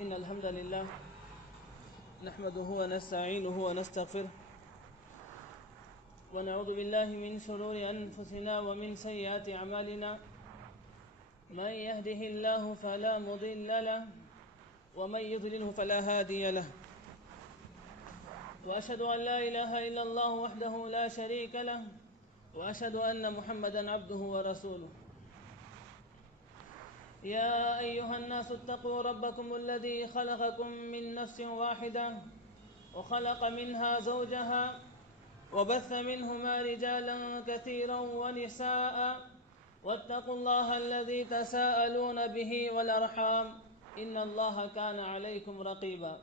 إن الحمد لله نحمده ونستعينه ونستغفره ونعوذ بالله من شرور أنفسنا ومن سيئات أعمالنا من يهده الله فلا مضل له ومن يضلله فلا هادي له وأشهد أن لا إله إلا الله وحده لا شريك له وأشهد أن محمدا عبده ورسوله. يا أيها الناس اتقوا ربكم الذي خلقكم من نفس واحدة وخلق منها زوجها وبث منهما رجالا كثيرا ونساء واتقوا الله الذي تساءلون به والأرحام إن الله كان عليكم رقيبا.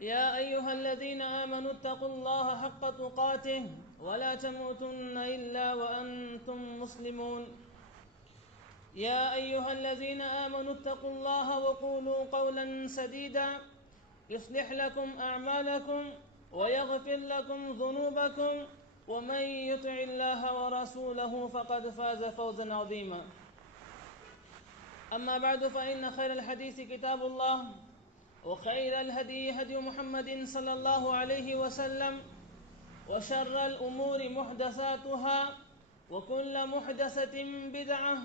يا أيها الذين آمنوا اتقوا الله حق تقاته ولا تموتن إلا وأنتم مسلمون. يا أيها الذين آمنوا اتقوا الله وقولوا قولا سديدا يصلح لكم أعمالكم ويغفر لكم ذنوبكم ومن يطع الله ورسوله فقد فاز فوزا عظيما. أما بعد فإن خير الحديث كتاب الله وخير الهدي هدي محمد صلى الله عليه وسلم وشر الأمور محدثاتها وكل محدثة بدعة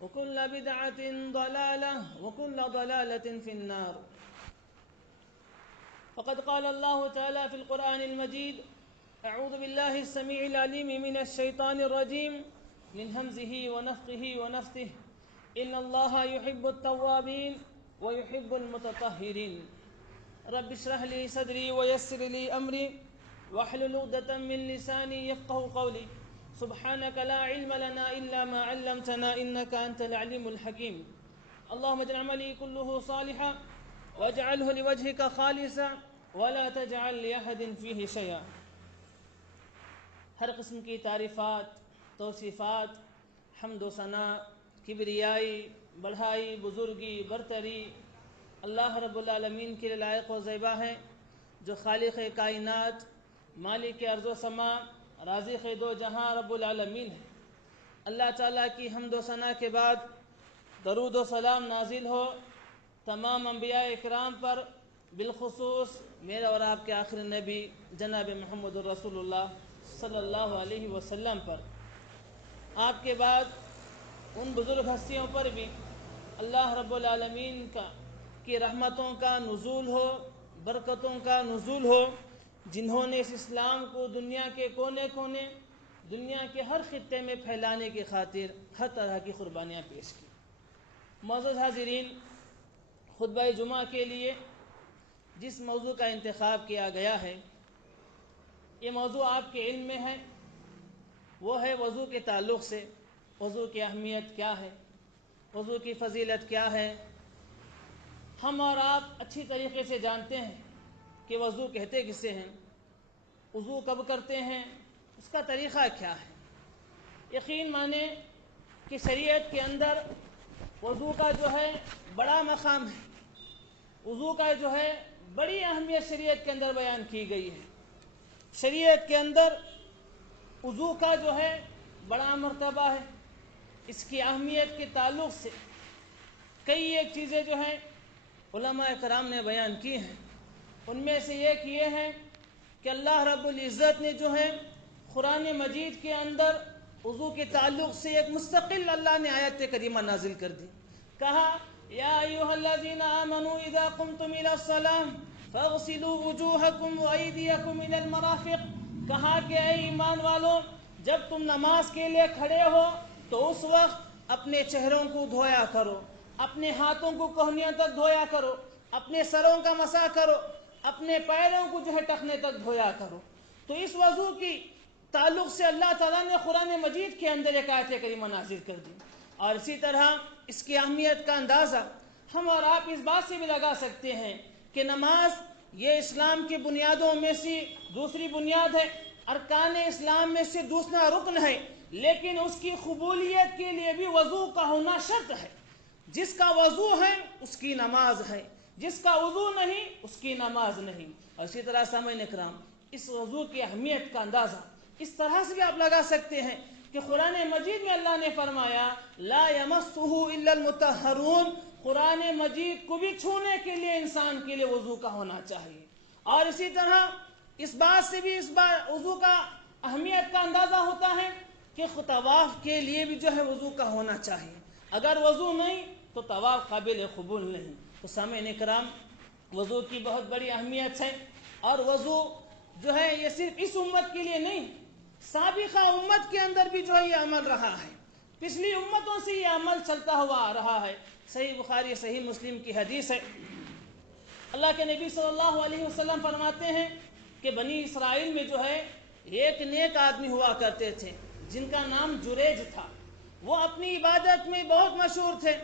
وكل بدعة ضلالة وكل ضلالة في النار. فقد قال الله تعالى في القرآن المجيد: أعوذ بالله السميع العليم من الشيطان الرجيم من همزه ونفخه ونفثه إن الله يحب التوابين ويحب المتطهرين. رب اشرح لي صدري ويسر لي أمري واحلل عقدة من لساني يفقه قولي. سبحانك لا علم لنا إلا ما علمتنا إنك أنت العليم الحكيم. اللهم اجعل عملي كله صالحا واجعله لوجهك خالصا ولا تجعل لأحد فيه شيئا. ہر قسم کی تعریفات، توصیفات، حمد و ثنا، کبریائی، بڑھائی، بزرگی، برتری اللہ رب العالمین کے لائق و زیبا ہے، جو خالق کائنات، مالک ارض و سما، رازق دو جہاں رب العالمین ہے۔ اللہ تعالیٰ کی حمد و ثنا کے بعد درود و سلام نازل ہو تمام انبیاء اکرام پر، بالخصوص میرے اور آپ کے آخری نبی جناب محمد رسول اللہ صلی اللہ علیہ وسلم پر۔ آپ کے بعد ان بزرگ ہستیوں پر بھی اللہ رب العالمین کی رحمتوں کا نزول ہو، برکتوں کا نزول ہو، جنہوں نے اس اسلام کو دنیا کے کونے کونے، دنیا کے ہر خطے میں پھیلانے کی خاطر ہر طرح کی قربانیاں پیش کی۔ معزز حاضرین، خطبہ جمعہ کے لیے جس موضوع کا انتخاب کیا گیا ہے، یہ موضوع آپ کے علم میں ہے، وہ ہے وضو کے تعلق سے وضو کی اہمیت کیا ہے، وضو کی فضیلت کیا ہے۔ ہم اور آپ اچھی طریقے سے جانتے ہیں کہ وضو کہتے کسے ہیں، وضو کب کرتے ہیں، اس کا طریقہ کیا ہے۔ یقین مانیں کہ شریعت کے اندر وضو کا جو ہے بڑا مقام ہے، وضو کا جو ہے بڑی اہمیت شریعت کے اندر بیان کی گئی ہے۔ شریعت کے اندر وضو کا جو ہے بڑا مرتبہ ہے۔ اس کی اہمیت کے تعلق سے کئی ایک چیزیں جو ہیں علماء کرام نے بیان کی ہیں۔ ان میں سے ایک یہ ہے کہ اللہ رب العزت نے جو ہے قرآن مجید کے اندر وضو کے تعلق سے ایک مستقل اللہ نے آیت کریمہ نازل کر دی۔ کہا: یا ایھا الذین آمنوا اذا قمتم الی الصلاۃ فاغسلوا وجوہکم وایدیکم الی المرافق۔ کہا کہ اے ایمان والو، جب تم نماز کے لیے کھڑے ہو تو اس وقت اپنے چہروں کو دھویا کرو، اپنے ہاتھوں کو کوہنیوں تک دھویا کرو، اپنے سروں کا مسح کرو، اپنے پیروں کو جو ہے ٹخنے تک دھویا کرو۔ تو اس وضو کی تعلق سے اللہ تعالیٰ نے قرآن مجید کے اندر ایک آیت کریمہ نازل کر دی۔ اور اسی طرح اس کی اہمیت کا اندازہ ہم اور آپ اس بات سے بھی لگا سکتے ہیں کہ نماز یہ اسلام کی بنیادوں میں سے دوسری بنیاد ہے، ارکان اسلام میں سے دوسرا رکن ہے، لیکن اس کی قبولیت کے لیے بھی وضو کا ہونا شرط ہے۔ جس کا وضو ہے اس کی نماز ہے، جس کا وضو نہیں اس کی نماز نہیں۔ اور اسی طرح سامعین اکرام، اس وضو کی اہمیت کا اندازہ اس طرح سے بھی آپ لگا سکتے ہیں کہ قرآن مجید میں اللہ نے فرمایا: لا یمسہ الا المطہرون، قرآن مجید کو بھی چھونے کے لیے انسان کے لیے وضو کا ہونا چاہیے. اور اسی طرح اس بات سے بھی وضو کا اہمیت کا اندازہ ہوتا ہے کہ طواف کے لیے بھی جو ہے وضو کا ہونا چاہیے. اگر وضو نہیں تو طواف قابل قبول نہیں. تو سامعین کرام، وضو کی بہت بڑی اہمیت ہے. اور وضو جو ہے یہ صرف اس امت کے لیے نہیں، سابقہ امت کے اندر بھی جو ہے یہ عمل رہا ہے. پچھلی امتوں سے یہ عمل چلتا ہوا آ رہا ہے. صحیح بخاری صحیح مسلم کی حدیث ہے. اللہ کے نبی صلی اللہ علیہ وسلم فرماتے ہیں کہ بنی اسرائیل میں جو ہے ایک نیک آدمی ہوا کرتے تھے جن کا نام جریج تھا. وہ اپنی عبادت میں بہت مشہور تھے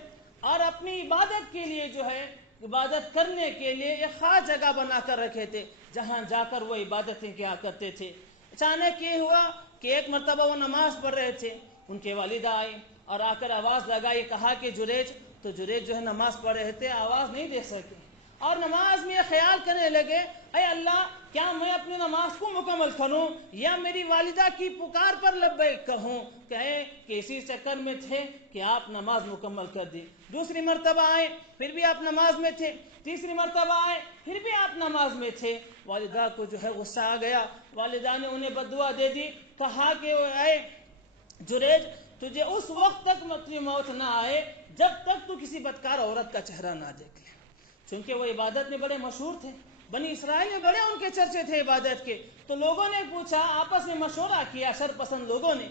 اور اپنی عبادت کے لیے جو ہے عبادت کرنے کے لیے ایک خاص جگہ بنا کر رکھے تھے جہاں جا کر وہ عبادتیں کیا کرتے تھے. اچانک یہ ہوا کہ ایک مرتبہ وہ نماز پڑھ رہے تھے. ان کے والدہ آئی اور آ کر آواز لگائی، کہا کہ جریج. تو جریج جو ہے نماز پڑھ رہے تھے، آواز نہیں دے سکے اور نماز میں خیال کرنے لگے، اے اللہ کیا میں اپنی نماز کو مکمل کروں یا میری والدہ کی پکار پر لبیک کہوں؟ کہے کہ اسی چکر میں تھے کہ آپ نماز مکمل کر دی. دوسری مرتبہ آئے، پھر بھی آپ نماز میں تھے. تیسری مرتبہ آئے، پھر بھی آپ نماز میں تھے. والدہ کو جو ہے غصہ آ گیا. والدہ نے انہیں بددعا دے دی. کہا کہ اے جریج، تجھے اس وقت تک موت نہ آئے جب تک تو کسی بدکار عورت کا چہرہ نہ دیکھ لے. چونکہ وہ عبادت میں بڑے مشہور تھے، بنی اسرائیل میں بڑے ان کے چرچے تھے عبادت کے. تو لوگوں نے پوچھا، آپس میں مشورہ کیا، شرپسند لوگوں نے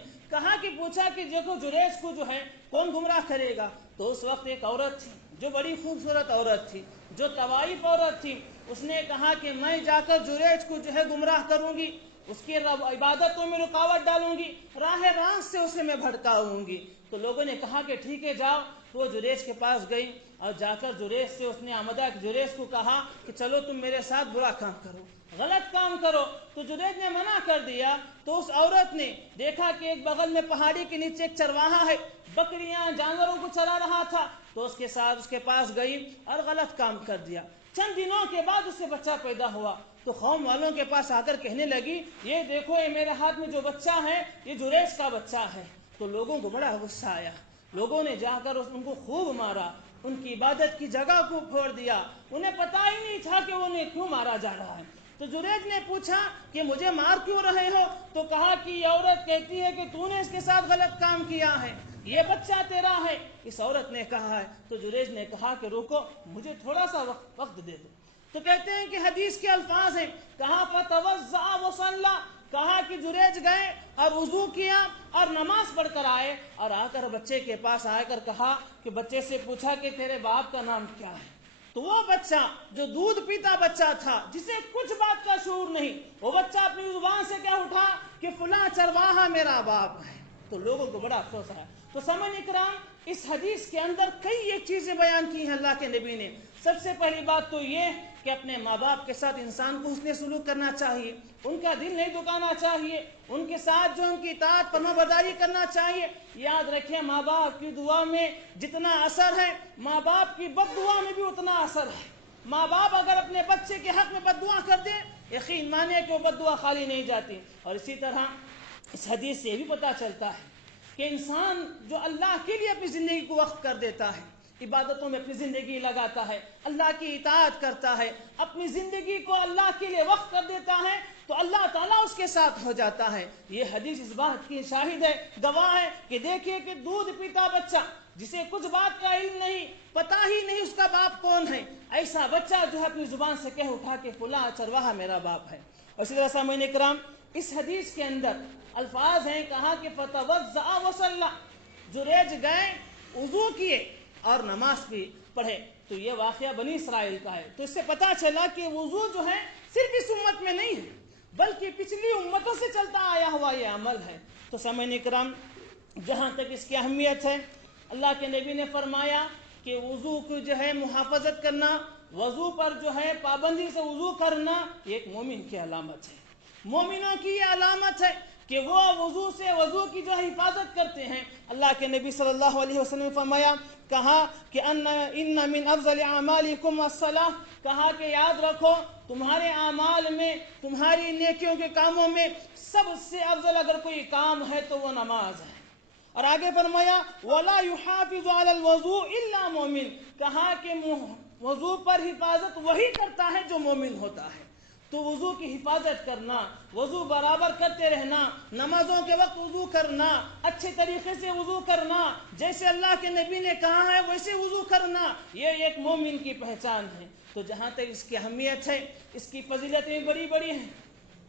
پوچھا کہ دیکھو جریج کو جو ہے کون گمراہ کرے گا. تو اس وقت ایک عورت تھی جو بڑی خوبصورت عورت تھی، جو طوائف عورت تھی. اس نے کہا کہ میں جا کر جریج کو جو ہے گمراہ کروں گی، اس کی عبادتوں میں رکاوٹ ڈالوں گی، راہ راست سے اسے میں بھٹکاؤں گی. تو لوگوں نے کہا کہ ٹھیک ہے جاؤ. تو وہ جریج کے پاس گئی اور جا کر جریج سے اس نے آمدہ جریج کو کہا کہ چلو تم میرے ساتھ برا کام کرو، غلط کام کرو. تو جریج نے منع کر دیا. تو اس عورت نے دیکھا کہ ایک بغل میں پہاڑی کے نیچے ایک چرواہا ہے، بکریاں جانوروں کو چلا رہا تھا. تو اس کے ساتھ اس کے پاس گئی اور غلط کام کر دیا. چند دنوں کے بعد اس سے بچہ پیدا ہوا. تو قوم والوں کے پاس آ کر کہنے لگی، یہ دیکھو یہ میرے ہاتھ میں جو بچہ ہے یہ جریج کا بچہ ہے. تو لوگوں کو بڑا غصہ آیا. لوگوں نے جا کر ان کو خوب مارا، ان کی عبادت کی جگہ کو پھوڑ دیا. انہیں پتہ ہی نہیں تھا کہ انہیں کیوں مارا جا رہا ہے. تو جریج نے پوچھا کہ مجھے مار کیوں رہے ہو؟ تو کہا کہ یہ عورت کہتی ہے کہ تو نے اس کے ساتھ غلط کام کیا ہے، یہ بچہ تیرا ہے. اس عورت نے کہا ہے. تو جریج نے کہا کہ روکو، مجھے تھوڑا سا وقت دے دو. تو کہتے ہیں کہ حدیث کے الفاظ ہیں، کہا فتوضأ وصلى، کہا کہ جریج گئے اور وضو کیا اور نماز پڑھ کر آئے اور آ کر بچے کے پاس آ کر کہا کہ بچے سے پوچھا کہ تیرے باپ کا نام کیا ہے؟ تو وہ بچہ جو دودھ پیتا بچہ تھا، جسے کچھ بات کا شعور نہیں، وہ بچہ اپنی زبان سے کیا اٹھا کہ فلاں چرواہا میرا باپ ہے. تو لوگوں کو بڑا افسوس آیا. تو سامعین اکرام، اس حدیث کے اندر کئی ایک چیزیں بیان کی ہیں اللہ کے نبی نے. سب سے پہلی بات تو یہ کہ اپنے ماں باپ کے ساتھ انسان کو حسن سلوک کرنا چاہیے، ان کا دل نہیں دکھانا چاہیے، ان کے ساتھ جو ان کی اطاعت فرمانبرداری کرنا چاہیے. یاد رکھیں ماں باپ کی دعا میں جتنا اثر ہے، ماں باپ کی بد دعا میں بھی اتنا اثر ہے. ماں باپ اگر اپنے بچے کے حق میں بد دعا کر دیں، یقین مانے کہ وہ بد دعا خالی نہیں جاتی. اور اسی طرح اس حدیث سے یہ بھی پتہ چلتا ہے کہ انسان جو اللہ کے لیے اپنی زندگی کو وقف کر دیتا ہے، عبادتوں میں اپنی زندگی لگاتا ہے، اللہ کی اطاعت کرتا ہے، اپنی زندگی کو اللہ کے لیے وقف کر دیتا ہے، تو اللہ تعالیٰ اس کے ساتھ ہو جاتا ہے. یہ حدیث اس بات کی شاہد ہے، گواہ ہے کہ دیکھیے کہ دودھ پیتا بچہ جسے کچھ بات کا علم نہیں، پتہ ہی نہیں اس کا باپ کون ہے، ایسا بچہ جو ہے اپنی زبان سے کہہ اٹھا کہ فلاں چرواہا میرا باپ ہے. اسی طرح سامعین اکرام، اس حدیث کے اندر الفاظ ہیں، کہا کہ فتوضأ وصلى، جریج گئے، وضو کیے اور نماز بھی پڑھے. تو یہ واقعہ بنی اسرائیل کا ہے. تو اس سے پتہ چلا کہ وضو جو ہے صرف اس امت میں نہیں ہے بلکہ پچھلی امتوں سے چلتا آیا ہوا یہ عمل ہے. تو سامعین اکرام، جہاں تک اس کی اہمیت ہے، اللہ کے نبی نے فرمایا کہ وضو کو جو ہے محافظت کرنا، وضو پر جو ہے پابندی سے وضو کرنا، یہ ایک مومن کی علامت ہے. مومنوں کی یہ علامت ہے کہ وہ وضو سے وضو کی جو حفاظت کرتے ہیں. اللہ کے نبی صلی اللہ علیہ وسلم نے فرمایا، کہا کہ ان من افضل اعمالکم الصلاۃ، کہا کہ یاد رکھو تمہارے اعمال میں، تمہاری نیکیوں کے کاموں میں سب سے افضل اگر کوئی کام ہے تو وہ نماز ہے. اور آگے فرمایا وَلَا يُحَافِظُ عَلَى الْوَضُوءِ إِلَّا مُؤْمِنٌ، کہا کہ وضو پر حفاظت وہی کرتا ہے جو مومن ہوتا ہے۔ تو وضو کی حفاظت کرنا، وضو برابر کرتے رہنا، نمازوں کے وقت وضو کرنا، اچھے طریقے سے وضو کرنا، جیسے اللہ کے نبی نے کہا ہے ویسے وضو کرنا، یہ ایک مومن کی پہچان ہے۔ تو جہاں تک اس کی اہمیت ہے، اس کی فضیلتیں بڑی بڑی ہیں،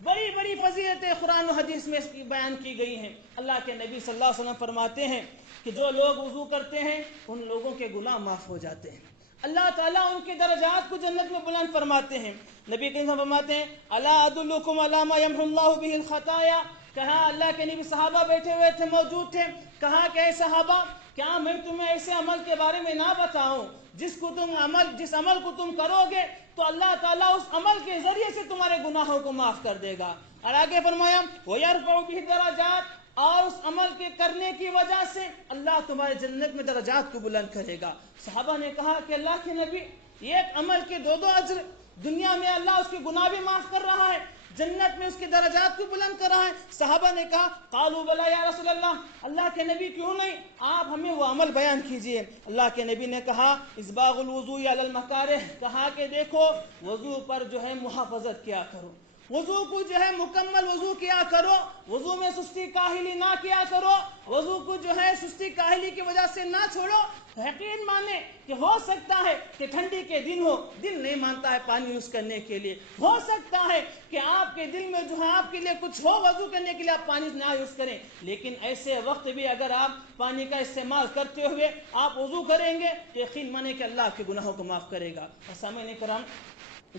بڑی بڑی فضیلتیں قرآن و حدیث میں اس کی بیان کی گئی ہیں۔ اللہ کے نبی صلی اللہ علیہ وسلم فرماتے ہیں کہ جو لوگ وضو کرتے ہیں ان لوگوں کے گناہ معاف ہو جاتے ہیں، اللہ تعالیٰ ان کے درجات کو جنت میں بلند فرماتے ہیں۔ نبی کریم فرماتے ہیں الا ادلکم علی ما یمحو اللہ بہ الخطایا، کہا اللہ کے نبی صحابہ بیٹھے ہوئے تھے، موجود تھے، کہا کہ اے صحابہ کیا میں تمہیں ایسے عمل کے بارے میں نہ بتاؤں جس عمل کو تم کرو گے تو اللہ تعالیٰ اس عمل کے ذریعے سے تمہارے گناہوں کو معاف کر دے گا۔ اور آگے فرمایا وَيَرْفَعُ بِهِ الدَّرَجَاتِ، اور اس عمل کے کرنے کی وجہ سے اللہ تمہارے جنت میں درجات کو بلند کرے گا۔ صحابہ نے کہا کہ اللہ کے نبی ایک عمل کے دو اجر، دنیا میں اللہ اس کے گناہ بھی معاف کر رہا ہے، جنت میں اس کے درجات کو بلند کر رہا ہے۔ صحابہ نے کہا قالوا بلا یا رسول اللہ کے نبی کیوں نہیں، آپ ہمیں وہ عمل بیان کیجئے۔ اللہ کے نبی نے کہا اسباغ الوضوء علی المکارہ، کہا کہ دیکھو وضو پر جو ہے محافظت کیا کرو، وضو کو جو ہے مکمل وضو کیا کرو، وضو میں سستی کاہلی نہ کیا کرو، وضو کو جو ہے سستی کاہلی کی وجہ سے نہ چھوڑو۔ یقین مانے کہ ہو سکتا ہے کہ ٹھنڈی کے دن ہو، دل نہیں مانتا ہے پانی یوز کرنے کے لیے، ہو سکتا ہے کہ آپ کے دل میں جو ہے آپ کے لیے کچھ ہو وضو کرنے کے لیے آپ پانی نہ یوز کریں، لیکن ایسے وقت بھی اگر آپ پانی کا استعمال کرتے ہوئے آپ وضو کریں گے تو یقین مانے کہ اللہ کے گناہوں کو معاف کرے گا۔ اور سامعین کرام،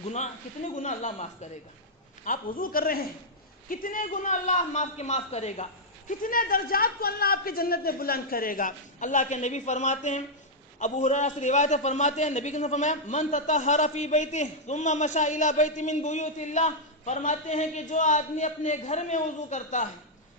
گناہ کتنے گناہ اللہ معاف کرے گا؟ آپ وضو کر رہے ہیں، کتنے گناہ اللہ معاف کرے گا، کتنے درجات کو اللہ آپ کی جنت میں بلند کرے گا۔ اللہ کے نبی فرماتے ہیں، ابو ہریرہ سے روایت فرماتے ہیں، نبی نے فرمایا من تطہر فی بیتہ ثم مشى الی بیت من بیوت اللہ، فرماتے ہیں کہ جو آدمی اپنے گھر میں وضو کرتا ہے،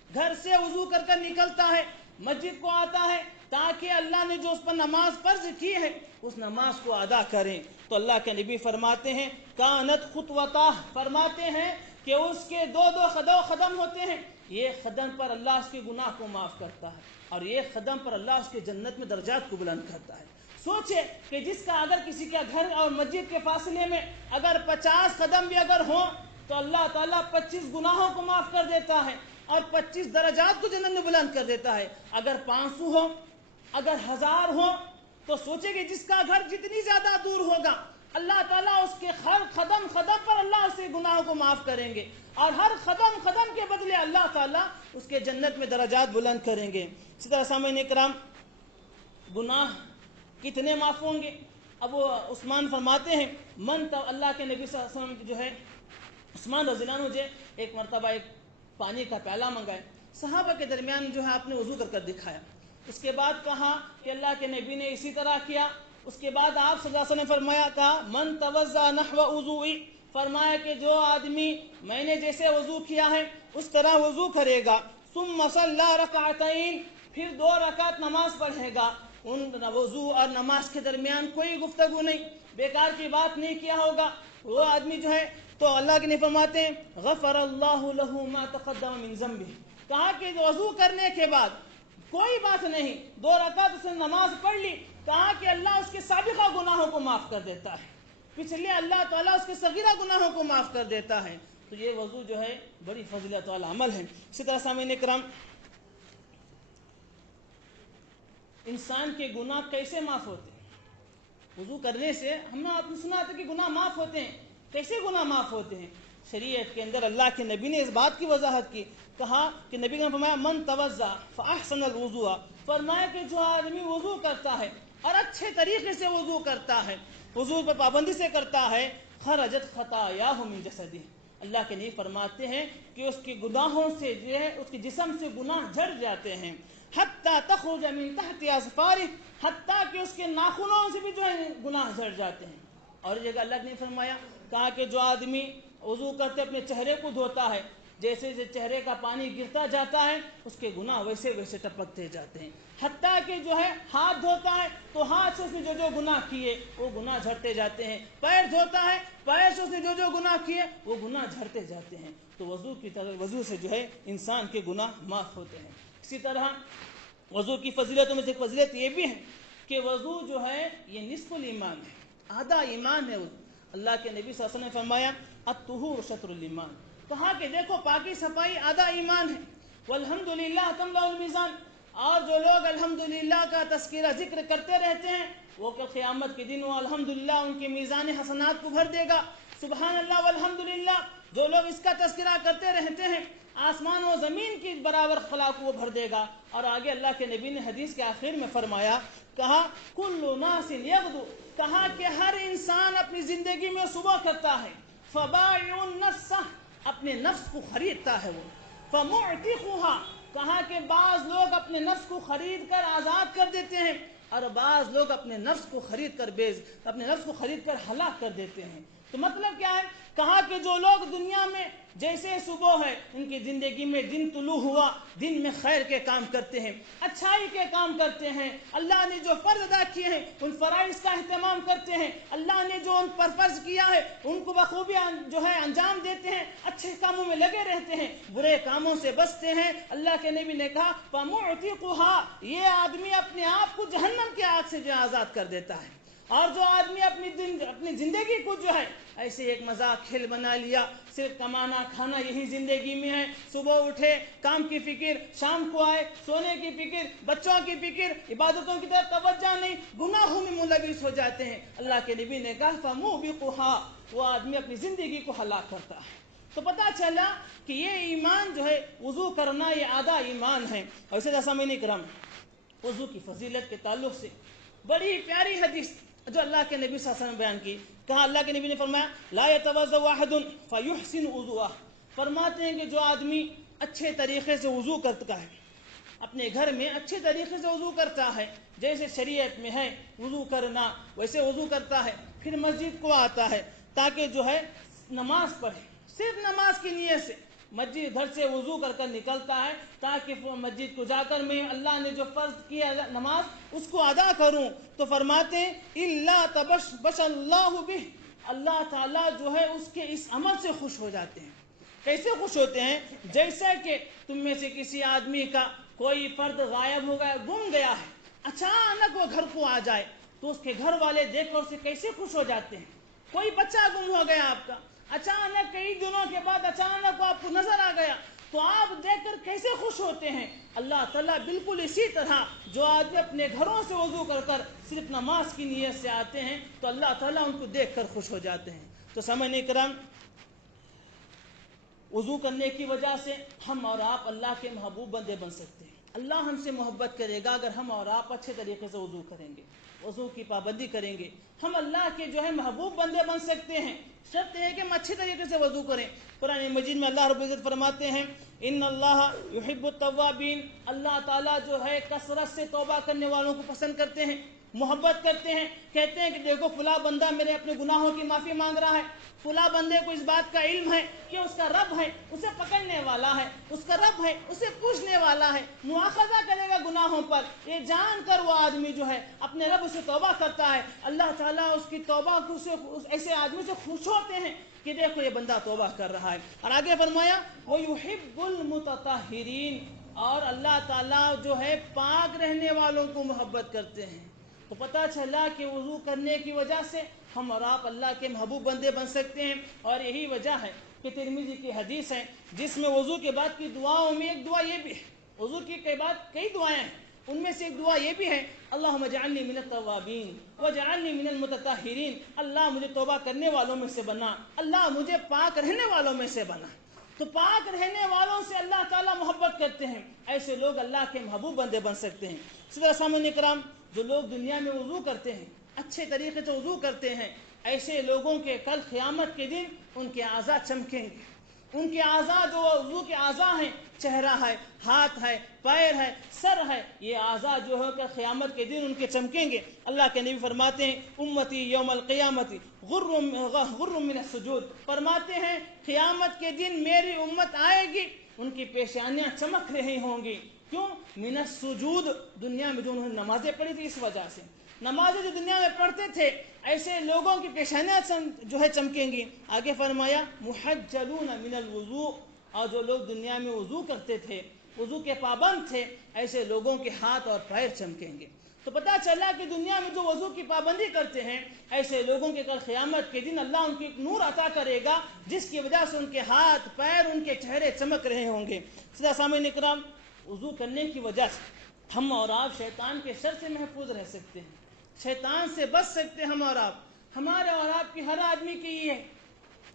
گھر سے وضو کر کر نکلتا ہے، مسجد کو آتا ہے تاکہ اللہ نے جو اس پر نماز فرض کی ہے اس نماز کو ادا کریں، تو اللہ کے نبی فرماتے ہیں کانت خطوتہ، فرماتے ہیں کہ اس کے دو قدم ہوتے ہیں، یہ قدم پر اللہ اس کے گناہ کو معاف کرتا ہے اور یہ قدم پر اللہ اس کے جنت میں درجات کو بلند کرتا ہے۔ سوچے کہ جس کا اگر کسی کا گھر اور مسجد کے فاصلے میں اگر 50 قدم بھی اگر ہوں تو اللہ تعالیٰ 25 گناہوں کو معاف کر دیتا ہے اور 25 درجات کو جنت میں بلند کر دیتا ہے۔ اگر 500 ہو، اگر 1000 ہو تو سوچے کہ جس کا گھر جتنی زیادہ دور ہوگا اللہ تعالیٰ اس کے ہر قدم پر اللہ اس کے گناہوں کو معاف کریں گے اور ہر قدم کے بدلے اللہ تعالیٰ اس کے جنت میں درجات بلند کریں گے۔ اسی طرح سامعین کرام، گناہ کتنے معاف ہوں گے؟ ابو عثمان فرماتے ہیں اللہ کے نبی صلی اللہ علیہ وسلم جو ہے عثمان رضی اللہ عنہ جو ایک مرتبہ ایک پانی کا پیالہ منگائے، صحابہ کے درمیان جو ہے آپ نے وضو کر کر دکھایا، اس کے بعد کہا کہ اللہ کے نبی نے اسی طرح کیا، اس کے بعد آپ صلی اللہ علیہ وسلم فرمایا کہا من توضأ نحو وضوئی، فرمایا کہ جو آدمی میں نے جیسے وضو کیا ہے اس طرح وضو کرے گا، ثم صلی رکعتین، پھر 2 رکعت نماز پڑھے گا، ان وضو اور نماز کے درمیان کوئی گفتگو نہیں، بیکار کی بات نہیں کیا ہوگا، وہ آدمی جو ہے تو اللہ کے نبی فرماتے ہیں غفر اللہ لہ ما تقدم من ذنبہ، کہا کہ وضو کرنے کے بعد کوئی بات نہیں، 2 رکعت اس نے نماز پڑھ لی، کہا کہ اللہ اس کے سابقہ گناہوں کو معاف کر دیتا ہے، پچھلے اللہ تعالیٰ اس کے صغیرہ گناہوں کو معاف کر دیتا ہے۔ تو یہ وضو جو ہے بڑی فضیلت والا عمل ہے۔ اسی طرح سامعین کرام، انسان کے گناہ کیسے معاف ہوتے ہیں؟ وضو کرنے سے ہم نے آپ نے سنا تھا کہ گناہ معاف ہوتے ہیں، کیسے گناہ معاف ہوتے ہیں؟ شریعت کے اندر اللہ کے نبی نے اس بات کی وضاحت کی، کہا کہ نبی نے فرمایا من توضأ فاحسن الوضوء، فرمایا کہ جو آدمی وضو کرتا ہے اور اچھے طریقے سے وضو کرتا ہے، وضو پر پابندی سے کرتا ہے، خرجت خطاياه من جسده، اللہ کے نبی فرماتے ہیں کہ اس کے گناہوں سے جو ہے اس کے جسم سے گناہ جھڑ جاتے ہیں، حتی تخرج من تحت اظفارہ، حتیٰ کہ اس کے ناخنوں سے بھی جو ہے گناہ جھڑ جاتے ہیں۔ اور جگہ اللہ نے فرمایا، کہا کہ جو آدمی وضو کرتے اپنے چہرے کو دھوتا ہے، جیسے چہرے کا پانی گرتا جاتا ہے اس کے گناہ ویسے ویسے ٹپکتے جاتے ہیں، حتیٰ کہ جو ہے ہاتھ دھوتا ہے تو ہاتھ سے اس نے جو جو گناہ کیے وہ گناہ جھڑتے جاتے ہیں، پیر دھوتا ہے پیر سے اس نے جو جو گناہ کیے وہ گناہ جھڑتے جاتے ہیں۔ تو وضو سے جو ہے انسان کے گناہ معاف ہوتے ہیں۔ اسی طرح وضو کی فضیلتوں میں سے ایک فضیلت یہ بھی ہے کہ وضو جو ہے یہ نصف الایمان ہے، آدھا ایمان ہے وضو۔ اللہ کے نبی صلی اللہ علیہ وسلم نے فرمایا الطہور شطر الایمان، کہا کہ دیکھو پاکی صفائی آدھا ایمان ہے۔ والحمدللہ تملأ المیزان، اور جو لوگ الحمدللہ کا تذکرہ ذکر کرتے رہتے ہیں وہ کل قیامت کے دن وہ الحمدللہ ان کے میزان حسنات کو بھر دے گا۔ سبحان اللہ والحمدللہ، جو لوگ اس کا تذکرہ کرتے رہتے ہیں آسمان و زمین کی برابر خلا کو وہ بھر دے گا۔ اور آگے اللہ کے نبی نے حدیث کے آخر میں فرمایا، کہا کل ناس یغدو، کہا کہ ہر انسان اپنی زندگی میں صبح کرتا ہے، فبائع نفسہ، اپنے نفس کو خریدتا ہے وہ، فمعتقها، کہا کہ بعض لوگ اپنے نفس کو خرید کر آزاد کر دیتے ہیں اور بعض لوگ اپنے نفس کو خرید کر ہلاک کر دیتے ہیں۔ تو مطلب کیا ہے؟ کہا کہ جو لوگ دنیا میں جیسے صبح ہے ان کی زندگی میں دن طلوع ہوا، دن میں خیر کے کام کرتے ہیں، اچھائی کے کام کرتے ہیں، اللہ نے جو فرض ادا کیے ہیں ان فرائض کا اہتمام کرتے ہیں، اللہ نے جو ان پر فرض کیا ہے ان کو بخوبی جو ہے انجام دیتے ہیں، اچھے کاموں میں لگے رہتے ہیں، برے کاموں سے بچتے ہیں۔ اللہ کے نبی نے کہا فَمُعْتِقُهَا، یہ آدمی اپنے آپ کو جہنم کے آگ سے جو آزاد کر دیتا ہے۔ اور جو آدمی اپنی زندگی کو جو ہے ایسے ایک مذاق کھیل بنا لیا، صرف کمانا کھانا یہی زندگی میں ہے، صبح اٹھے کام کی فکر، شام کو آئے سونے کی فکر، بچوں کی فکر، عبادتوں کی طرف توجہ نہیں، گناہوں میں ملوث ہو جاتے ہیں۔ اللہ کے نبی نے کہا فَمُوبِقُهَا، وہ آدمی اپنی زندگی کو ہلاک کرتا ہے۔ تو پتہ چلا کہ یہ ایمان جو ہے وضو کرنا یہ آدھا ایمان ہے۔ اور اسی طرح سامعین کرام، وضو کی فضیلت کے تعلق سے بڑی پیاری حدیث جو اللہ کے نبی صلی اللہ علیہ وسلم نے بیان کی، کہا اللہ کے نبی نے فرمایا لا يتوضأ أحد فيحسن وضوءه، فرماتے ہیں کہ جو آدمی اچھے طریقے سے وضو کرتا ہے، اپنے گھر میں اچھے طریقے سے وضو کرتا ہے، جیسے شریعت میں ہے وضو کرنا ویسے وضو کرتا ہے، پھر مسجد کو آتا ہے تاکہ جو ہے نماز پڑھے، صرف نماز کی نیت سے مسجد گھر سے وضو کر کر نکلتا ہے تاکہ وہ مسجد کو جا کر میں اللہ نے جو فرض کیا نماز اس کو ادا کروں، تو فرماتے ہیں الا تبش اللہ بہ، اللہ تعالیٰ جو ہے اس کے اس عمل سے خوش ہو جاتے ہیں۔ کیسے خوش ہوتے ہیں؟ جیسا کہ تم میں سے کسی آدمی کا کوئی فرد غائب ہو گیا، گم گیا ہے، اچانک وہ گھر کو آ جائے تو اس کے گھر والے دیکھ کر اسے کیسے خوش ہو جاتے ہیں۔ کوئی بچہ گم ہو گیا آپ کا، اچانک کئی دنوں کے بعد اچانک وہ آپ کو نظر آ گیا تو آپ دیکھ کر کیسے خوش ہوتے ہیں۔ اللہ تعالیٰ بالکل اسی طرح جو آدمی اپنے گھروں سے وضو کر کر صرف نماز کی نیت سے آتے ہیں تو اللہ تعالیٰ ان کو دیکھ کر خوش ہو جاتے ہیں۔ تو سامعین کرام، وضو کرنے کی وجہ سے ہم اور آپ اللہ کے محبوب بندے بن سکتے ہیں۔ اللہ ہم سے محبت کرے گا اگر ہم اور آپ اچھے طریقے سے وضو کریں گے، وضو کی پابندی کریں گے، ہم اللہ کے جو ہے محبوب بندے بن سکتے ہیں۔ شرط یہ ہے کہ ہم اچھے طریقے سے وضو کریں۔ قرآن مجید میں اللہ رب العزت فرماتے ہیں ان اللہ یحب التوابین، اللہ تعالیٰ جو ہے کثرت سے توبہ کرنے والوں کو پسند کرتے ہیں، محبت کرتے ہیں۔ کہتے ہیں کہ دیکھو فلاں بندہ میرے اپنے گناہوں کی معافی مانگ رہا ہے، فلاں بندے کو اس بات کا علم ہے کہ اس کا رب ہے اسے پکڑنے والا ہے، اس کا رب ہے اسے پوچھنے والا ہے، مواخذہ کرے گا گناہوں پر، یہ جان کر وہ آدمی جو ہے اپنے رب سے توبہ کرتا ہے، اللہ تعالیٰ اس کی توبہ کو ایسے آدمی سے خوش ہوتے ہیں کہ دیکھو یہ بندہ توبہ کر رہا ہے۔ اور آگے فرمایا وَيُحِبُّ الْمُتَطَہِّرِينَ، اور اللہ تعالیٰ جو ہے پاک رہنے والوں کو محبت کرتے ہیں۔ تو پتہ چلا کہ وضو کرنے کی وجہ سے ہم اور آپ اللہ کے محبوب بندے بن سکتے ہیں۔ اور یہی وجہ ہے کہ ترمذی کی حدیث ہے جس میں وضو کے بعد کی دعاؤں میں ایک دعا یہ بھی ہے، وضو کے بعد کئی دعائیں ہیں، ان میں سے ایک دعا یہ بھی ہے اللہم اجعلنی من التوابین واجعلنی من المتطہرین، اللہ مجھے توبہ کرنے والوں میں سے بنا، اللہ مجھے پاک رہنے والوں میں سے بنا۔ تو پاک رہنے والوں سے اللہ تعالیٰ محبت کرتے ہیں، ایسے لوگ اللہ کے محبوب بندے بن سکتے ہیں۔ اسی طرح سامعین کرام، جو لوگ دنیا میں وضو کرتے ہیں، اچھے طریقے سے وضو کرتے ہیں، ایسے لوگوں کے کل قیامت کے دن ان کے اعضاء چمکیں گے۔ ان کے اعضاء جو وضو کے اعضاء ہیں، چہرہ ہے، ہاتھ ہے، پیر ہے، سر ہے، یہ اعضاء جو ہے کہ قیامت کے دن ان کے چمکیں گے۔ اللہ کے نبی فرماتے ہیں امتی یوم القیامت غر من السجود، فرماتے ہیں قیامت کے دن میری امت آئے گی ان کی پیشانیاں چمک رہی ہوں گی، کیوں؟ من السجود، دنیا میں جو انہوں نے نمازیں پڑھی تھی اس وجہ سے، نمازیں جو دنیا میں پڑھتے تھے ایسے لوگوں کی پیشانیاں جو ہے چمکیں گی۔ آگے فرمایا محجلون من الوضوء، اور جو لوگ دنیا میں وضو کرتے تھے وضو کے پابند تھے ایسے لوگوں کے ہاتھ اور پیر چمکیں گے۔ تو پتہ چلا کہ دنیا میں جو وضو کی پابندی کرتے ہیں ایسے لوگوں کے کل قیامت کے دن اللہ ان کو ایک نور عطا کرے گا جس کی وجہ سے ان کے ہاتھ پیر ان کے چہرے چمک رہے ہوں گے۔ سامعین اکرام، وضو کرنے کی وجہ سے ہم اور آپ شیطان کے شر سے محفوظ رہ سکتے ہیں، شیطان سے بچ سکتے ہیں ہم اور آپ۔ ہمارے اور آپ کی ہر آدمی کی یہ ہے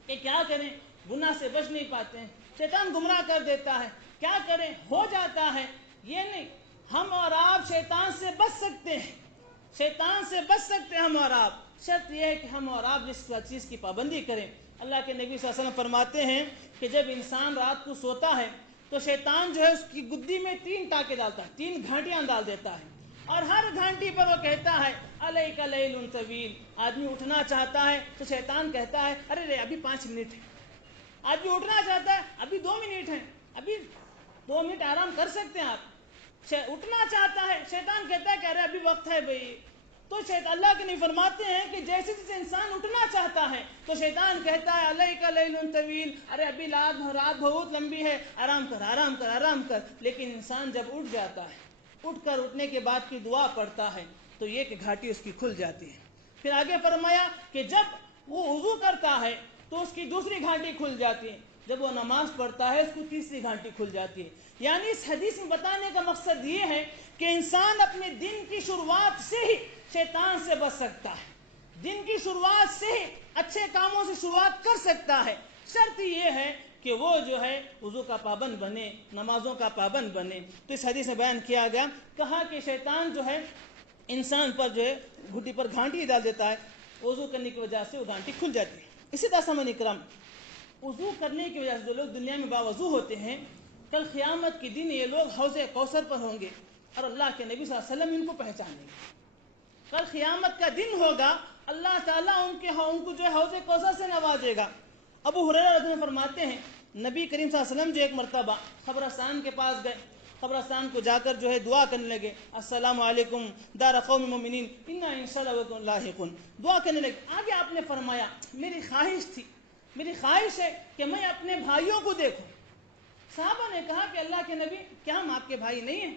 کہ کیا کریں، گناہ سے بچ نہیں پاتے ہیں، شیطان گمراہ کر دیتا ہے، کیا کریں ہو جاتا ہے۔ یہ نہیں، ہم اور آپ شیطان سے بچ سکتے ہیں، شیطان سے بچ سکتے ہیں ہم اور آپ۔ شرط یہ ہے کہ ہم اور آپ جس چیز کی پابندی کریں۔ اللہ کے نبی صلی اللہ علیہ وسلم فرماتے ہیں کہ جب انسان رات کو سوتا ہے تو شیطان جو ہے اس کی گدی میں 3 ٹانکے ڈالتا ہے، 3 گھانٹیاں ڈال دیتا ہے، اور ہر گھنٹی پر وہ کہتا ہے علیک لیل طویل۔ آدمی اٹھنا چاہتا ہے تو شیطان کہتا ہے ارے ابھی 5 منٹ ہے۔ آدمی اٹھنا چاہتا ہے ابھی 2 منٹ ہیں، ابھی 2 منٹ آرام کر سکتے ہیں آپ۔ اٹھنا چاہتا ہے، شیطان کہتا ہے کہ ارے ابھی وقت ہے بھائی۔ تو اللہ کے نہیں فرماتے ہیں کہ جیسے جیسے انسان اٹھنا چاہتا ہے تو شیطان کہتا ہے علیک لیل طویل، ارے ابھی رات بہت لمبی ہے، آرام کر آرام کر آرام کر۔ لیکن انسان جب اٹھ جاتا ہے، اٹھنے کے بعد کی دعا پڑھتا ہے تو یہ کہ گھاٹی اس کی کھل جاتی ہے۔ پھر آگے فرمایا کہ جب وہ وضو کرتا ہے تو اس کی دوسری گھاٹی کھل جاتی ہے، جب وہ نماز پڑھتا ہے اس کو تیسری گھاٹی کھل جاتی ہے۔ یعنی اس حدیث میں بتانے کا مقصد یہ ہے کہ انسان اپنے دن کی شروعات سے ہی شیطان سے بچ سکتا ہے، دن کی شروعات سے ہی اچھے کاموں سے شروعات کر سکتا ہے۔ شرط یہ ہے کہ وہ جو ہے وضو کا پابند بنے، نمازوں کا پابند بنے۔ تو اس حدیث میں بیان کیا گیا، کہا کہ شیطان جو ہے انسان پر جو ہے گھٹی پر گھانٹی ڈال دیتا ہے، وضو کرنے کی وجہ سے وہ گھانٹی کھل جاتی ہے۔ اسی طرح سامعین اکرام، وضو کرنے کی وجہ سے جو لوگ دنیا میں باوضو ہوتے ہیں، کل قیامت کے دن یہ لوگ حوض کوثر پر ہوں گے اور اللہ کے نبی صلی اللہ علیہ وسلم ان کو پہچانیں گے۔ کل قیامت کا دن ہوگا، اللہ تعالیٰ ان کو جو ہے حوض کوثر سے نوازے گا۔ ابو ہریرہ رضی اللہ عنہ فرماتے ہیں نبی کریم صلی اللہ علیہ وسلم جو ایک مرتبہ قبرستان کے پاس گئے، قبرستان کو جا کر جو ہے دعا کرنے لگے، السلام علیکم دار قوم مومنین انا ان شاء اللہ بکم لاحقون، دعا کرنے لگے۔ آگے آپ نے فرمایا میری خواہش ہے کہ میں اپنے بھائیوں کو دیکھوں۔ صحابہ نے کہا کہ اللہ کے نبی کیا ہم آپ کے بھائی نہیں ہیں؟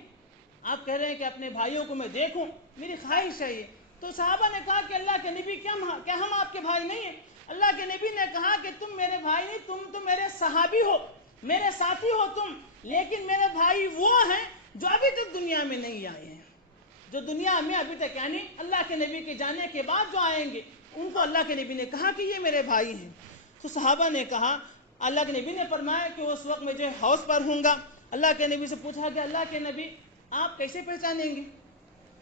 آپ کہہ رہے ہیں کہ اپنے بھائیوں کو میں دیکھوں، میری خواہش ہے یہ۔ تو صحابہ نے کہا کہ اللہ کے نبی کیا ہم آپ کے بھائی نہیں ہیں؟ اللہ کے نبی نے کہا کہ تم میرے بھائی نہیں، تم تو میرے صحابی ہو، میرے ساتھی ہو تم، لیکن میرے بھائی وہ ہیں جو ابھی تک دنیا میں نہیں آئے ہیں، جو دنیا میں ابھی تک یعنی اللہ کے نبی کے جانے کے بعد جو آئیں گے ان کو اللہ کے نبی نے کہا کہ یہ میرے بھائی ہیں۔ تو صحابہ نے کہا، اللہ کے نبی نے فرمایا کہ اس وقت میں جو حوض پر ہوں گا۔ اللہ کے نبی سے پوچھا کہ اللہ کے نبی آپ کیسے پہچانیں گے؟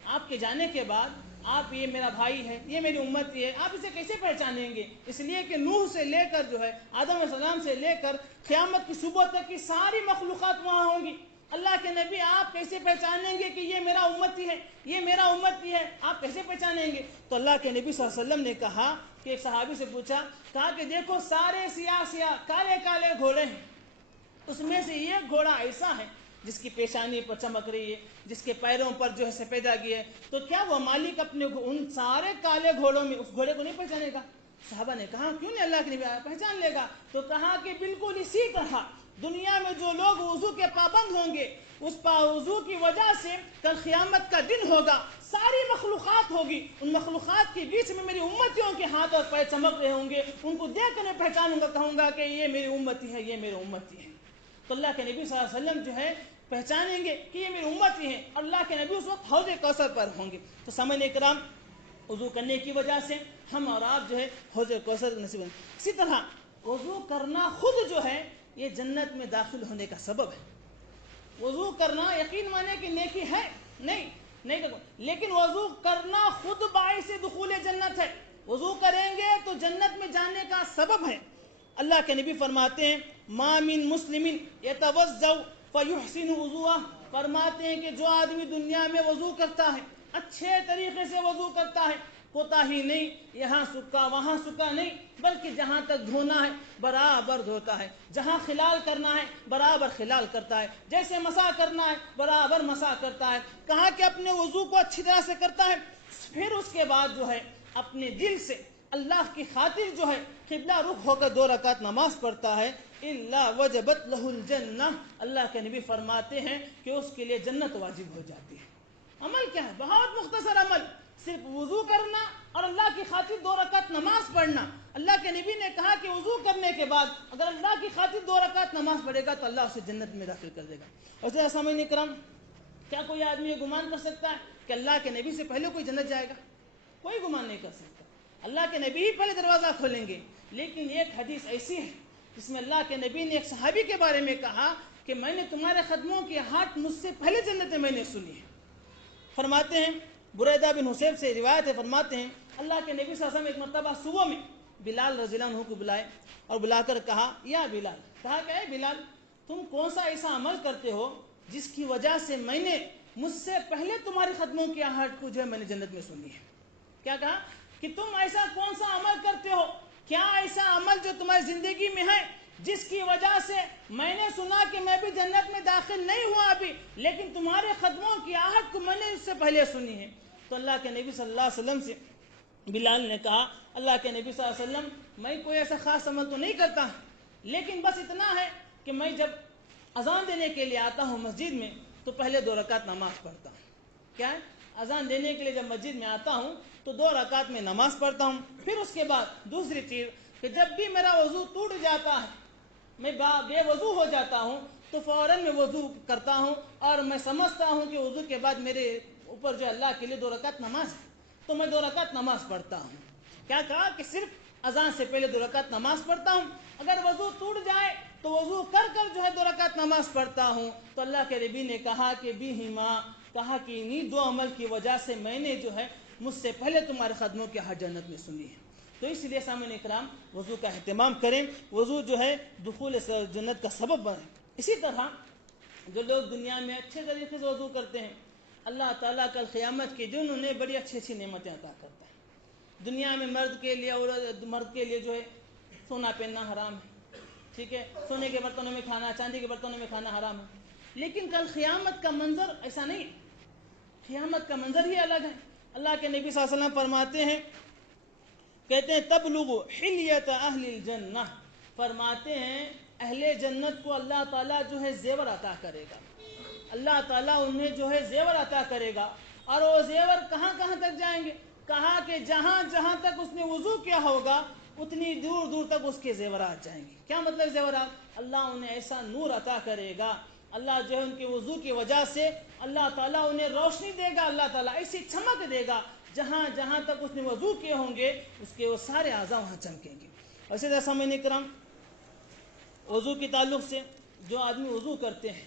آپ کے جانے کے بعد آپ یہ میرا بھائی ہے، یہ میری امتی ہے، آپ اسے کیسے پہچانیں گے؟ اس لیے کہ نوح سے لے کر جو ہے آدم علیہ السلام سے لے کر قیامت کی صبح تک کی ساری مخلوقات وہاں ہوں گی۔ اللہ کے نبی آپ کیسے پہچانیں گے کہ یہ میرا امتی ہے، یہ میرا امتی ہے؟ آپ کیسے پہچانیں گے؟ تو اللہ کے نبی صلی اللہ علیہ وسلم نے کہا کہ ایک صحابی سے پوچھا، کہا کہ دیکھو سارے سیاہ کالے کالے گھوڑے ہیں، اس میں سے یہ گھوڑا ایسا ہے جس کی پیشانی پر چمک رہی ہے، جس کے پیروں پر جو ہے سفیدگی ہے، تو کیا وہ مالک اپنے ان سارے کالے گھوڑوں میں اس گھوڑے کو نہیں پہچانے گا؟ صحابہ نے کہا کیوں نہیں اللہ کے نبی پہچان لے گا؟ تو کہا کہ بالکل اسی طرح دنیا میں جو لوگ وضو کے پابند ہوں گے، اس وضو کی وجہ سے کل قیامت کا دن ہوگا، ساری مخلوقات ہوگی، ان مخلوقات کے بیچ میں میری امتیوں کے ہاتھ اور پیر چمک رہے ہوں گے، ان کو دیکھ کر میں پہچانوں گا، کہوں گا کہ یہ میری امتی ہے، یہ میرے امتی ہے۔ تو اللہ کے نبی صلی اللہ علیہ وسلم جو ہے پہچانیں گے کہ یہ میری امتی ہیں، اور اللہ کے نبی اس وقت حوض کوثر پر ہوں گے۔ تو سامعین اکرام، وضو کرنے کی وجہ سے ہم اور آپ جو ہے حوض کوثر نصیب ہیں۔ اسی طرح وضو کرنا خود جو ہے یہ جنت میں داخل ہونے کا سبب ہے۔ وضو کرنا یقین مانے کہ نیکی ہے نہیں لیکن وضو کرنا خود باعث دخول جنت ہے۔ وضو کریں گے تو جنت میں جانے کا سبب ہے۔ اللہ کے نبی فرماتے ہیں ما من مسلم یتوضأ فیحسن وضوءہ، فرماتے ہیں کہ جو آدمی دنیا میں وضو کرتا ہے، اچھے طریقے سے وضو کرتا ہے، کوتاہی نہیں، یہاں سکا وہاں سکا نہیں، بلکہ جہاں تک دھونا ہے برابر دھوتا ہے، جہاں خلال کرنا ہے برابر خلال کرتا ہے، جیسے مسح کرنا ہے برابر مسح کرتا ہے۔ کہا کہ اپنے وضو کو اچھی طرح سے کرتا ہے، پھر اس کے بعد جو ہے اپنے دل سے اللہ کی خاطر جو ہے قبلہ رخ ہو کر 2 رکعت نماز پڑھتا ہے الا وجبت لہ الجنہ، اللہ کے نبی فرماتے ہیں کہ اس کے لیے جنت واجب ہو جاتی ہے۔ عمل کیا ہے؟ بہت مختصر عمل، صرف وضو کرنا اور اللہ کی خاطر 2 رکعت نماز پڑھنا۔ اللہ کے نبی نے کہا کہ وضو کرنے کے بعد اگر اللہ کی خاطر 2 رکعت نماز پڑھے گا تو اللہ اسے جنت میں داخل کر دے گا۔ اور سامعین اکرام، کیا کوئی آدمی یہ گمان کر سکتا ہے کہ اللہ کے نبی سے پہلے کوئی جنت جائے گا؟ کوئی گمان نہیں کر سکتا۔ اللہ کے نبی ہی پہلے دروازہ کھولیں گے۔ لیکن ایک حدیث ایسی ہے جس میں اللہ کے نبی نے ایک صحابی کے بارے میں کہا کہ میں نے تمہارے قدموں کی آہٹ مجھ سے پہلے جنت میں نے سنی ہے۔ فرماتے ہیں، بریدہ بن حسیب سے روایت ہے، فرماتے ہیں اللہ کے نبی صلی اللہ علیہ وسلم ایک مرتبہ صبح میں بلال رضی اللہ عنہ کو بلائے اور بلا کر کہا یا بلال، کہا کہ اے بلال، تم کون سا ایسا عمل کرتے ہو جس کی وجہ سے میں نے مجھ سے پہلے تمہاری قدموں کی آہٹ کو جو ہے میں نے جنت میں سنی ہے؟ کیا کہا کہ تم ایسا کون سا عمل کرتے ہو، کیا ایسا عمل جو تمہاری زندگی میں ہے جس کی وجہ سے میں نے سنا کہ میں بھی جنت میں داخل نہیں ہوا ابھی، لیکن تمہارے قدموں کی آہٹ کو میں نے اس سے پہلے سنی ہے؟ تو اللہ کے نبی صلی اللہ علیہ وسلم سے بلال نے کہا، اللہ کے نبی صلی اللہ علیہ وسلم، میں کوئی ایسا خاص عمل تو نہیں کرتا، لیکن بس اتنا ہے کہ میں جب اذان دینے کے لیے آتا ہوں مسجد میں تو پہلے 2 رکعت نماز پڑھتا ہوں۔ کیا ہے؟ اذان دینے کے لیے جب مسجد میں آتا ہوں تو 2 رکعت میں نماز پڑھتا ہوں۔ پھر اس کے بعد دوسری چیز کہ جب بھی میرا وضو ٹوٹ جاتا ہے، میں بے وضو ہو جاتا ہوں، تو فوراً میں وضو کرتا ہوں اور میں سمجھتا ہوں کہ وضو کے بعد میرے اوپر جو اللہ کے لیے 2 رکعت نماز ہے، تو میں 2 رکعت نماز پڑھتا ہوں۔ کیا کہا کہ صرف اذان سے پہلے 2 رکعت نماز پڑھتا ہوں۔ اگر وضو ٹوٹ جائے تو وضو کر جو ہے 2 رکعت نماز پڑھتا ہوں۔ تو اللہ کے نبی نے کہا کہ بیہما، کہا کہ انہی 2 عمل کی وجہ سے میں نے جو ہے مجھ سے پہلے تمہارے قدموں کی آہٹ جنت میں سنی ہے۔ تو اس لیے سامعین اکرام، وضو کا اہتمام کریں، وضو جو ہے دخول جنت کا سبب بنے۔ اسی طرح جو لوگ دنیا میں اچھے طریقے سے وضو کرتے ہیں، اللہ تعالیٰ کل قیامت کے دن انہیں بڑی اچھی اچھی نعمتیں عطا کرتا ہے۔ دنیا میں مرد کے لیے جو ہے سونا پہننا حرام ہے، ٹھیک ہے، سونے کے برتنوں میں کھانا، چاندی کے برتنوں میں کھانا حرام ہے۔ لیکن کل قیامت کا منظر ایسا نہیں ہے، قیامت کا منظر ہی الگ ہے۔ اللہ کے نبی صلی اللہ علیہ وسلم فرماتے ہیں، کہتے ہیں تبلغ حلیت اہل الجنہ، فرماتے ہیں اہل جنت کو اللہ تعالیٰ جو ہے زیور عطا کرے گا، اللہ تعالیٰ انہیں جو ہے زیور عطا کرے گا۔ اور وہ زیور کہاں کہاں تک جائیں گے؟ کہا کہ جہاں جہاں تک اس نے وضو کیا ہوگا اتنی دور دور تک اس کے زیورات جائیں گے۔ کیا مطلب زیورات؟ اللہ انہیں ایسا نور عطا کرے گا، اللہ جو ہے ان کے وضو کی وجہ سے اللہ تعالیٰ انہیں روشنی دے گا، اللہ تعالیٰ ایسی چمک دے گا، جہاں جہاں تک اس نے وضو کیے ہوں گے اس کے وہ سارے اعضاء وہاں چمکیں گے۔ اسی طرح سامعین اکرام، وضو کے تعلق سے جو آدمی وضو کرتے ہیں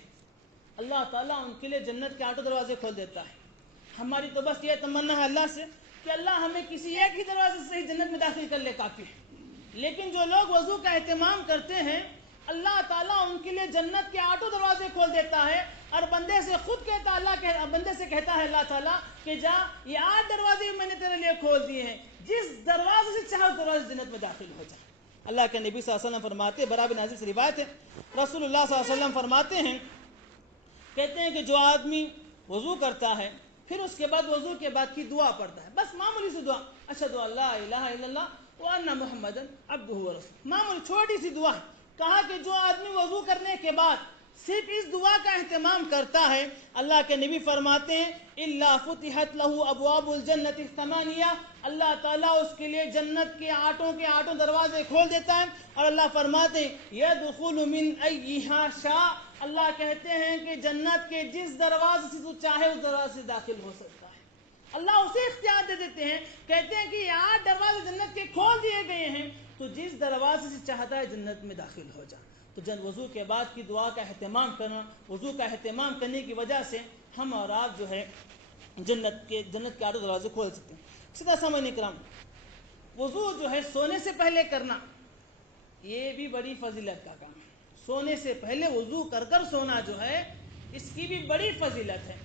اللہ تعالیٰ ان کے لیے جنت کے 8 دروازے کھول دیتا ہے۔ ہماری تو بس یہ تمنا ہے اللہ سے کہ اللہ ہمیں کسی ایک ہی دروازے سے ہی جنت میں داخل کر لے، کافی ہے۔ لیکن جو لوگ وضو کا اہتمام کرتے ہیں اللہ تعالیٰ ان کے لیے جنت کے 8 دروازے کھول دیتا ہے، اور بندے سے خود کہتا ہے، بندے سے کہتا ہے اللہ تعالیٰ کہ جا، یہ 8 دروازے میں نے تیرے لیے کھول دیے ہیں، جس دروازے سے چاہو دروازے جنت میں داخل ہو جا۔ اللہ کے نبی صلی اللہ علیہ وسلم فرماتے ہیں، برا بن عازب سے روایت ہے، رسول اللہ صلی اللہ علیہ وسلم فرماتے ہیں، کہتے ہیں کہ جو آدمی وضو کرتا ہے پھر اس کے بعد وضو کے بعد کی دعا پڑھتا ہے، بس معمولی سی دعا، اشہد ان لا الہ الا اللہ وان محمدا عبدہ ورسولہ، معمولی چھوٹی سی دعا۔ کہا کہ جو آدمی وضو کرنے کے بعد صرف اس دعا کا اہتمام کرتا ہے اللہ کے نبی فرماتے ہیں الا فتحت لہ ابواب الجنت الثمانیہ، اللہ تعالیٰ اس کے لیے جنت کے 8 دروازے کھول دیتا ہے، اور اللہ فرماتے ہیں یدخل من ایہا شاء، اللہ کہتے ہیں کہ جنت کے جس دروازے سے تو چاہے اس دروازے سے داخل ہو سکتا ہے۔ اللہ اسے اختیار دے دیتے ہیں، کہتے ہیں کہ یہ 8 دروازے جنت کے کھول دیے گئے ہیں، تو جس دروازے سے چاہتا ہے جنت میں داخل ہو جا۔ تو وضو کے بعد کی دعا کا اہتمام کرنا، وضو کا اہتمام کرنے کی وجہ سے ہم اور آپ جو ہے جنت کے 8 دروازے کھول سکتے ہیں۔ اسی طرح سامعین اکرام، وضو جو ہے سونے سے پہلے کرنا یہ بھی بڑی فضیلت کا کام ہے۔ سونے سے پہلے وضو کر سونا جو ہے اس کی بھی بڑی فضیلت ہے۔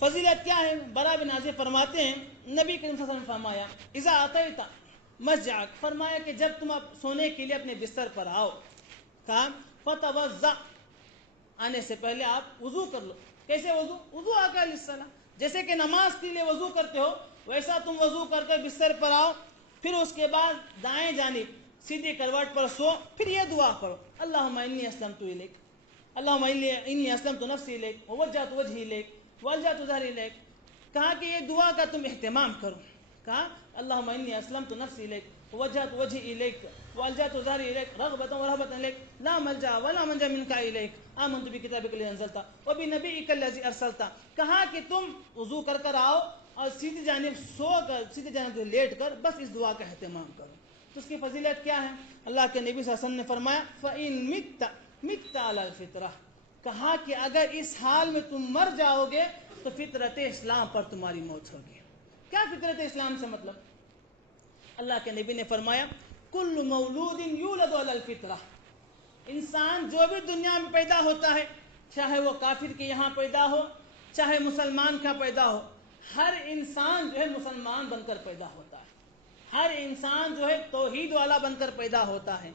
فضیلت کیا ہے؟ برا بن عازب فرماتے ہیں نبی کریم صلی اللہ علیہ وسلم نے فرمایا اذا اتیت مسجدک، فرمایا کہ جب تم سونے کے لیے اپنے بستر پر آؤ، کہا فتوضا، آنے سے پہلے آپ وضو کر لو۔ کیسے وضو؟ وضو للصلاۃ، جیسے کہ نماز کے لیے وضو کرتے ہو ویسا تم وضو کر کے بستر پر آؤ، پھر اس کے بعد دائیں جانب سیدھی کروٹ پر سو، پھر یہ دعا پڑھو، اللہم انی اسلمت الیک، اللہم انی اسلمت نفسی الیک ووجہت وجہی الیک والجأت ظہری الیک. کہا کہ یہ دعا کا تم اہتمام کرو. کہا اللہم انی اسلمت نفسی الیک ووجہت وجہی الیک والجأت ظہری الیک رغبۃ ورہبۃ الیک لا ملجا ولا منجا منک الیک آمنت بکتابک الذی انزلت وبنبیک الذی ارسلت. کہا کہ تم وضو کر آؤ اور سیدھی جانب سو کر، سیدھی جانب لیٹ کر بس اس دعا کا اہتمام کرو. تو اس کی فضیلت کیا ہے؟ اللہ کے نبی صلی اللہ علیہ وسلم نے فرمایا فَإِن مِتَّ عَلَى الْفِطْرَةِ. کہا کہ اگر اس حال میں تم مر جاؤ گے تو فطرت اسلام پر تمہاری موت ہوگی. کیا فطرت اسلام سے مطلب؟ اللہ کے نبی نے فرمایا کل مولود یولد علی الفطرہ. انسان جو بھی دنیا میں پیدا ہوتا ہے، چاہے وہ کافر کے یہاں پیدا ہو چاہے مسلمان کا پیدا ہو، ہر انسان جو ہے مسلمان بن کر پیدا ہوتا ہے. ہر انسان جو ہے توحید والا بن کر پیدا ہوتا ہے.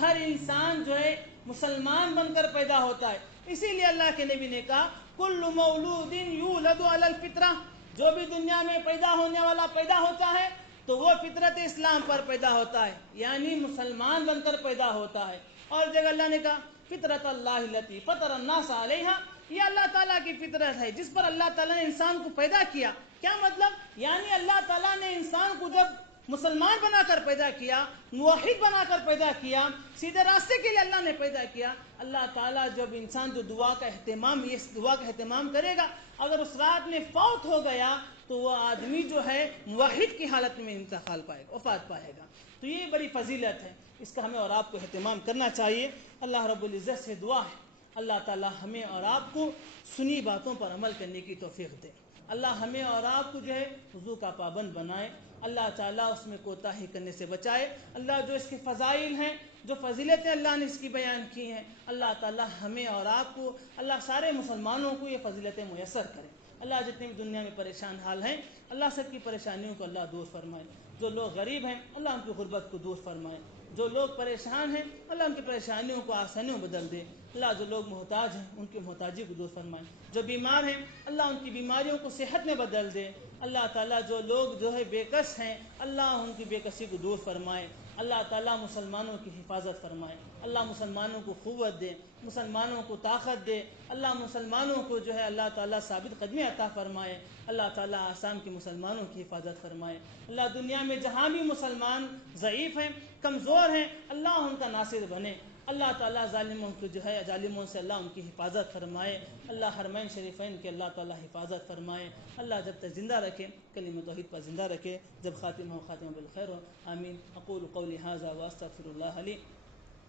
ہر انسان جو ہے مسلمان بن کر پیدا ہوتا ہے. اسی لیے اللہ کے نبی نے کہا کل مولود یولد علی الفطرہ. جو بھی دنیا میں پیدا ہونے والا پیدا ہوتا ہے تو وہ فطرت اسلام پر پیدا ہوتا ہے، یعنی مسلمان بن کر پیدا ہوتا ہے. اور جگہ اللہ نے کہا فطرت اللہ التی فطر الناس علیہا. یہ اللہ تعالیٰ کی فطرت ہے جس پر اللہ تعالیٰ نے انسان کو پیدا کیا. کیا مطلب؟ یعنی اللہ تعالیٰ نے انسان کو جب مسلمان بنا کر پیدا کیا، موحد بنا کر پیدا کیا، سیدھے راستے کے لیے اللہ نے پیدا کیا. اللہ تعالیٰ جب انسان جو دعا کا اہتمام کرے گا، اگر اس رات میں فوت ہو گیا تو وہ آدمی جو ہے موحد کی حالت میں انتقال پائے گا، وفات پائے گا. تو یہ بڑی فضیلت ہے، اس کا ہمیں اور آپ کو اہتمام کرنا چاہیے. اللہ رب العزت سے دعا ہے اللہ تعالیٰ ہمیں اور آپ کو سنی باتوں پر عمل کرنے کی توفیق دے. اللہ ہمیں اور آپ کو جو ہے وضو کا پابند بنائے. اللہ تعالیٰ اس میں کوتاہی کرنے سے بچائے. اللہ جو اس کے فضائل ہیں، جو فضیلتیں اللہ نے اس کی بیان کی ہیں، اللہ تعالیٰ ہمیں اور آپ کو، اللہ سارے مسلمانوں کو یہ فضیلتیں میسر کرے. اللہ جتنے بھی دنیا میں پریشان حال ہیں، اللہ سب کی پریشانیوں کو اللہ دور فرمائے. جو لوگ غریب ہیں اللہ ان کی غربت کو دور فرمائے. جو لوگ پریشان ہیں اللہ ان کی پریشانیوں کو آسانیوں بدل دے. اللہ جو لوگ محتاج ہیں ان کی محتاجی کو دور فرمائے. جو بیمار ہیں اللہ ان کی بیماریوں کو صحت میں بدل دے. اللہ تعالیٰ جو لوگ جو ہے بے کس ہیں اللہ ان کی بے کسی کو دور فرمائے. اللہ تعالیٰ مسلمانوں کی حفاظت فرمائے. اللہ مسلمانوں کو قوت دے، مسلمانوں کو طاقت دے. اللہ مسلمانوں کو جو ہے اللہ تعالیٰ ثابت قدمی عطا فرمائے. اللہ تعالیٰ آسام کے مسلمانوں کی حفاظت فرمائے. اللہ دنیا میں جہاں بھی مسلمان ضعیف ہیں، کمزور ہیں، اللہ ان کا ناصر بنے. اللہ تعالیٰ ظالموں کو جو ہے ظالموں سے اللہ ان کی حفاظت فرمائے. اللہ حرمین شریفین کے اللہ تعالیٰ حفاظت فرمائے. اللہ جب تک زندہ رکھے کلمہ توحید پر زندہ رکھے، جب خاتمہ ہو خاتمہ بالخیر ہو. آمین. اقول قولی ھذا واستغفر اللہ لی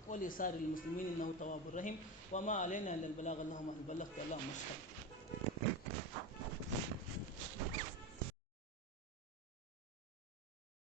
ولسائر المسلمین انہ تواب الرحیم. وما علینا الا البلاغ اللہم بلغت اللہم اشہد.